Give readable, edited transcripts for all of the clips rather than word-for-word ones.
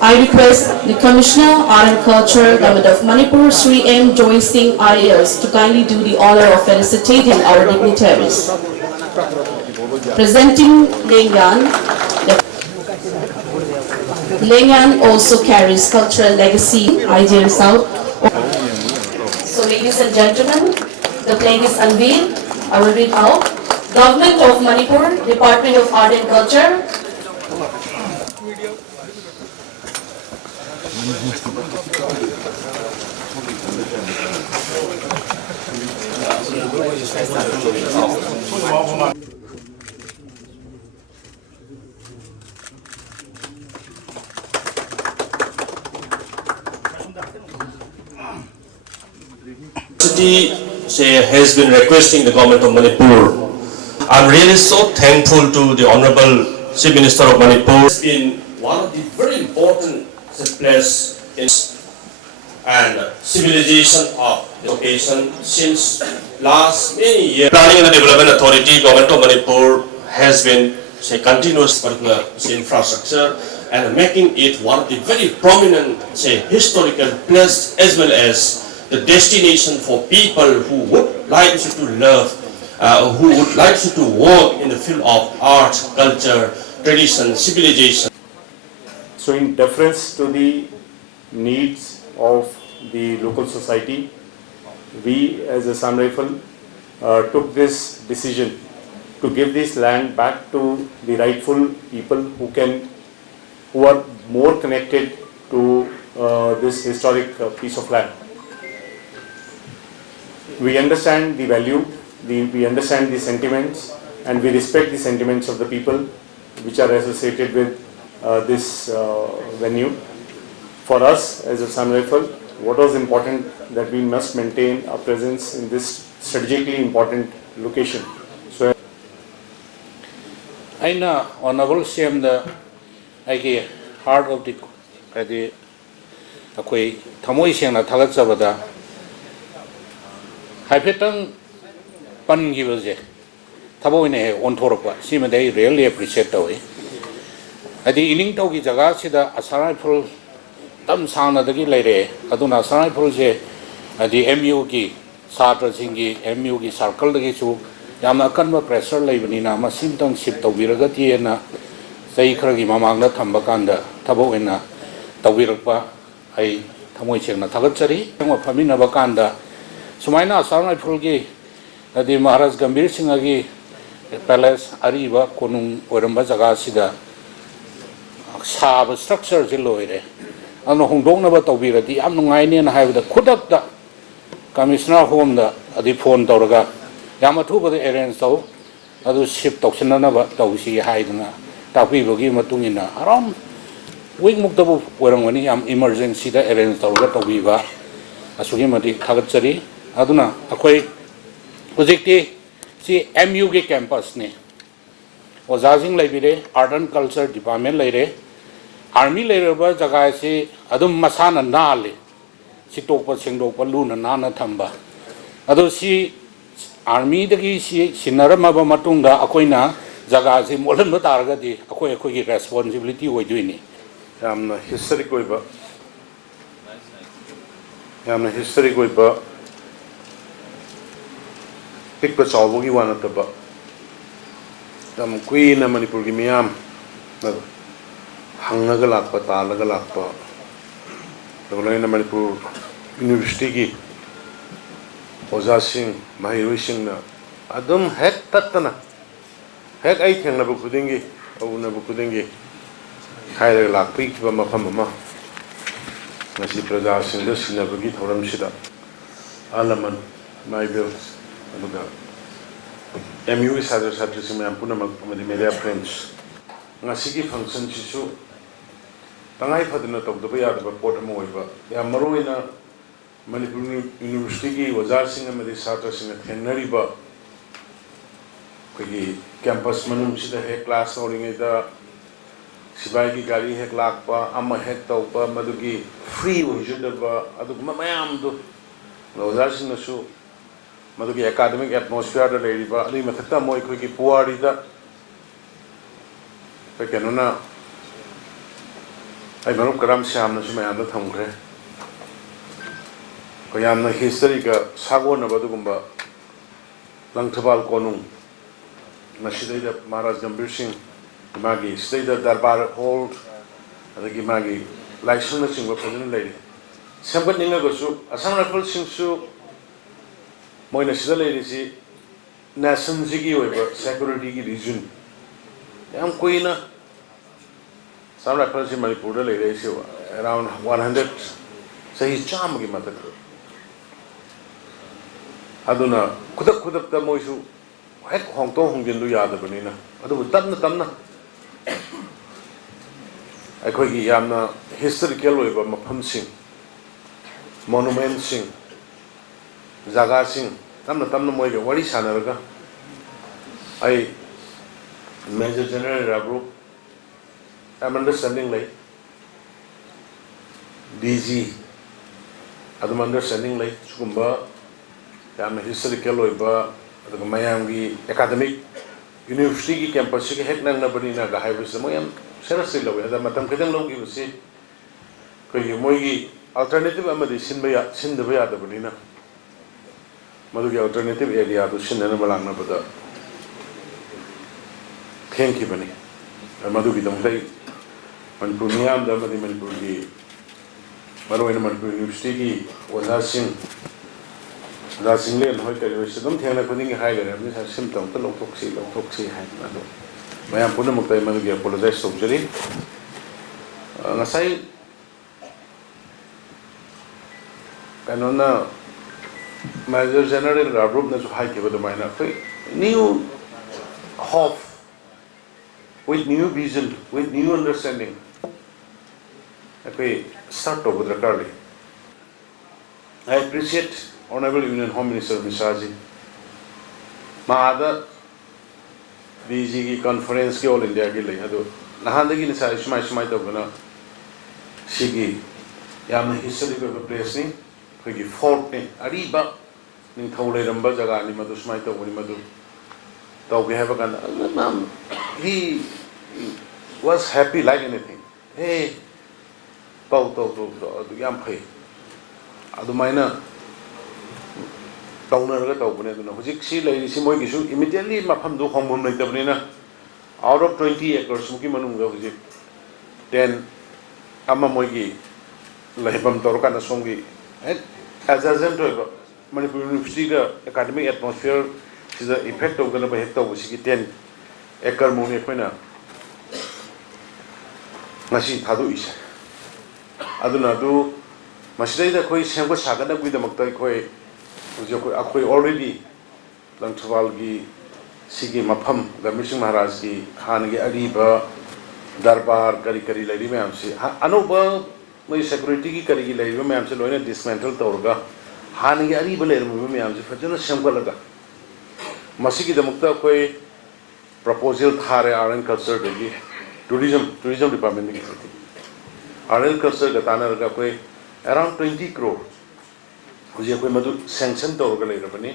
I request the Commissioner, Art and Culture, Government of Manipur, Shri N Singh IAS, to kindly do the honor of felicitating our dignitaries. Presenting Lengyan, Lengyan also carries cultural legacy, ideal South. So ladies and gentlemen, the flag is unveiled. I will read out. Government of Manipur, Department of Art and Culture. Has been requesting the government of Manipur. I'm really so thankful to the Honorable Chief Minister of Manipur. It's been one of the very important places in and civilization of the location since last many years. Planning and Development Authority, government of Manipur has been continuous particular infrastructure and making it one of the very prominent historical place as well as the destination for people who would like to love, who would like to work in the field of art, culture, tradition, civilization. So in deference to the needs of the local society, we as Assam Rifle took this decision to give this land back to the rightful people who are more connected to this historic piece of land. We understand the value, we understand the sentiments, and we respect the sentiments of the people which are associated with this venue. For us as Assam Rifle, what was important that we must maintain our presence in this strategically important location. So, Aina honorable CM the heart of the akoi thamoi sengna thagat sabada haifetang pangibaje thaboine onthorpa simade really appreciate tawi adi ining tawgi jaga sida Assam Rifle tam sangna dagi leire aduna Assam Rifle je adi MU gi satra singi MU gi circle dagi chu yamna kanba pressure leibani ma simtang ship tawbiraga tiena sei khragi mamangna thamba kanda thaboina tawbirakpa ai thamoi sengna thagat chari ngwa phamina ba kanda Sumaina Assam Rifle gi adi Maharaj Gambir Singh gi palace ariba konung oramba jaga sida sab structure je loire amno hongdong na ba tawbirati am nungai ne na haibda khudak da commissioner home da adi phone tawraga yama thu ba arrange taw adu ship tawchina na ba tawsi haidna tapi bogi matungina aram week muktabu orangani am emergency da arrange tawraga tawbiba asugi mati thagat chari aduna akoi projecti si MU ke campus ne ozajing laibire art and culture department laire army laire ba jaga si adum masana nale sitokpa sengdokpa luna nana thamba adu si army dagi si sinarama ba matungda akoina jaga si molan ba targa di akoi gi responsibility oiduini yamna historic oiba pikpa chawbogi wana taba tam kuina Manipur gi miyam hangaga lakpa talaga lakpa tabulaina Manipur University gi oza singh mahiroi singh na adum hek tatana hek ai thengna bu khudingi auna bu khudingi khaira lakpi ba mafam ma nasi praja singh da sinabagi thoram sida alaman my bills MU is other subjects in Mampuna Media Friends. Nasiki function Chisu Tangai Padina of the Bayard of Portamoiva. The Amaroina Manipur University was asking a Medisatas in a Teneriba campus Manum Sida Heck class holding it Sibagi Gari Heck Lakpa, Amma Heck Taupa, Madugi, free Ujudaba, Adumayam. Was asking the show. Madugi academic atmosphere da leiriba ali mathata moi khoi ki puari da cái nó na ai mà lúc karam siam nó chúng mày ăn nó thòng kre cái yam nó history cái sago na badu kumba Langthabal konung na sidai da Maharaj Gambhir Singh magi sidai da darbar hold adagi magi laisung na singwa phajana leiri sambat ninga gosu Assam Rifles sing su moina sida leiri si nation sigi oiba security gi region yam koina Assam Rifles si Manipur da leiri si around 100 sahi cham gi matak aduna kudak da moisu hek hongtong hongjin lu yada banina adu tamna akhoi gi yamna historical oiba mafam sing monument sing jaga sing tamna moi ge wari sanaraga ai Major General Rabu am understanding like DG adum understanding like sumba yam historical oiba aduga mayam gi academic university gi campus gi hek nang na bani na ga haibus mo yam seriously lo ya matam kedang lo gi busi ko gi moi gi alternative amadi sinda ba ya da bani na madu gi alternative area du sinna na balang na bada thank you bani madu gi dong dai Manipur niyam da madi Manipur gi maro ina Manipur university gi wazasing Rasinglen hoi kari hoi sedam thena kuding hai gare amni sa symptom to loktoksi hai ado mayam puna muktai manu gi apologize sobjari ngasai kanona Major General Rabrub na so hai ke badu maina koi new hope with new vision with new understanding koi start over the car I appreciate Honorable Union Home Minister Misaji Mahada BG conference ke all India ke lai ado nahandagi ni sai sumai to gana sigi yam history ko place ni ko fort ni ariba ning thaulai ramba jaga ni madu sumai to ni madu to ge have kan nam he was happy like anything hey to yam phai adu maina Tauner Taubane, Hujik lady Simogisu, immediately Mapamdu Hombum like the Banana, out of 20 acres, Muki Manunga, 10 Amamogi, Lahibam Torkana Songi, as a center Manipur University academic atmosphere is the effect of Ganaba Hector, which is 10 acre Munipena Nasi Tadu is Adunadu Masida Koi Sango Sagana with the Maktai Koi. Akoi already Langthabal gi sigi mafam Gambhir Singh Maharaj gi han gi ariba darbar kari lairi me amsi anoba moi security gi kari gi lairi me amsi loina dismantle torga han gi ariba lairi me amsi fajana samgalaga masigi damukta koi proposal thare art and culture gi tourism department gi art and culture ga tanar ga koi around 20 crore Huji koi madu sanction torga lai rabani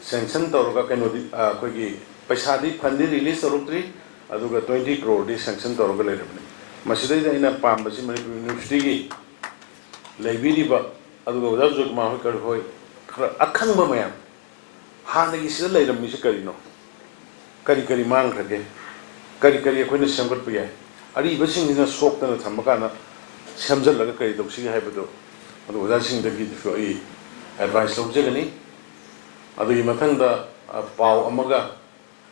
sanction torga kanodi koi gi paisa di fundi release torutri aduga 20 crore di sanction torga lai rabani masidai da ina pamba si Manipur University gi laibiri ba aduga wajab jok ma hoi kar hoi khara akhang ba mayam han gi sida lai rammi se kari no kari mang khage kari koi na samgat pa yai ari ba sing na sok ta na thamaka na samjal laga kari doksi hai bado adu wajab sing da gi fo I advice lobjagani adu gi mathang da pau amaga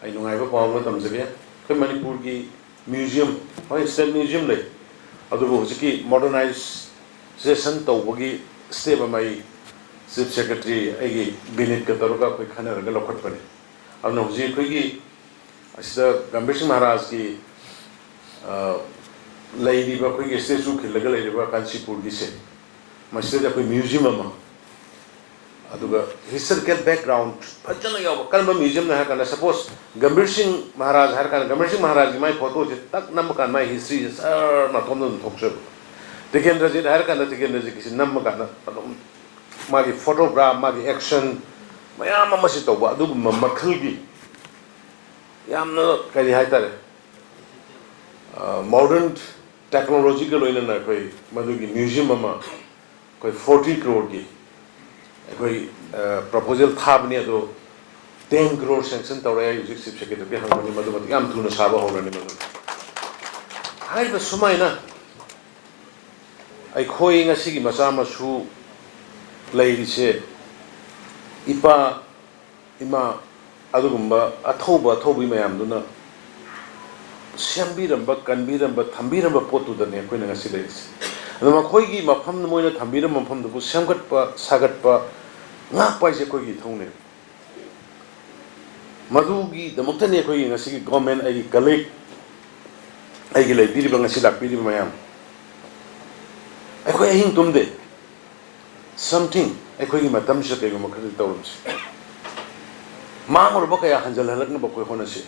ai nungai ba pau ma tamjage koi Manipur gi museum hoi state museum lai adu bo hujiki modernization tawbagi step amai chief secretary ai binit ka taruka koi khana raga lokhat pane amna huji koi gi asida Gambhir Singh Maharaj ki lairi ba koi gi statue khilaga lairi ba Canchipur gi se masida koi museum ama aduga historical background fajana yaw kalma museum na kana suppose Gambhir Singh Maharaj har kana Gambhir Singh Maharaj ki mai photo je tak nam kan mai history sar na thom thok se tikendra je har kana tikendra je kisi nam kana magi photograph magi action mayam ma si tawba adu makhal gi yamna kari hai tare modern technological loina koi madugi museum ama koi 40 crore ki koi proposal thab ne do 10 crore sanction tawra ya yusik sip secretary hangani madu madu yam thuna saba horani madu hai ba sumaina ai khoi ngasi gi macha masu leiri se ipa ima adugumba athobi mayam duna siambiramba kanbiramba thambiramba potu da ne koina ngasi leisi adama khoi gi mafam moina thambiramba mafam du samgatpa sagatpa ngak pai se khoi gi thongne madugi damakta ne khoi ngasi gi government ai colleague ai gi lei biriba ngasi lak biriba mayam ai khoi hing tumde something ai khoi gi matam se ke go makhari tawrum se mangor ba kaya hanjal halak na ba khoi hona se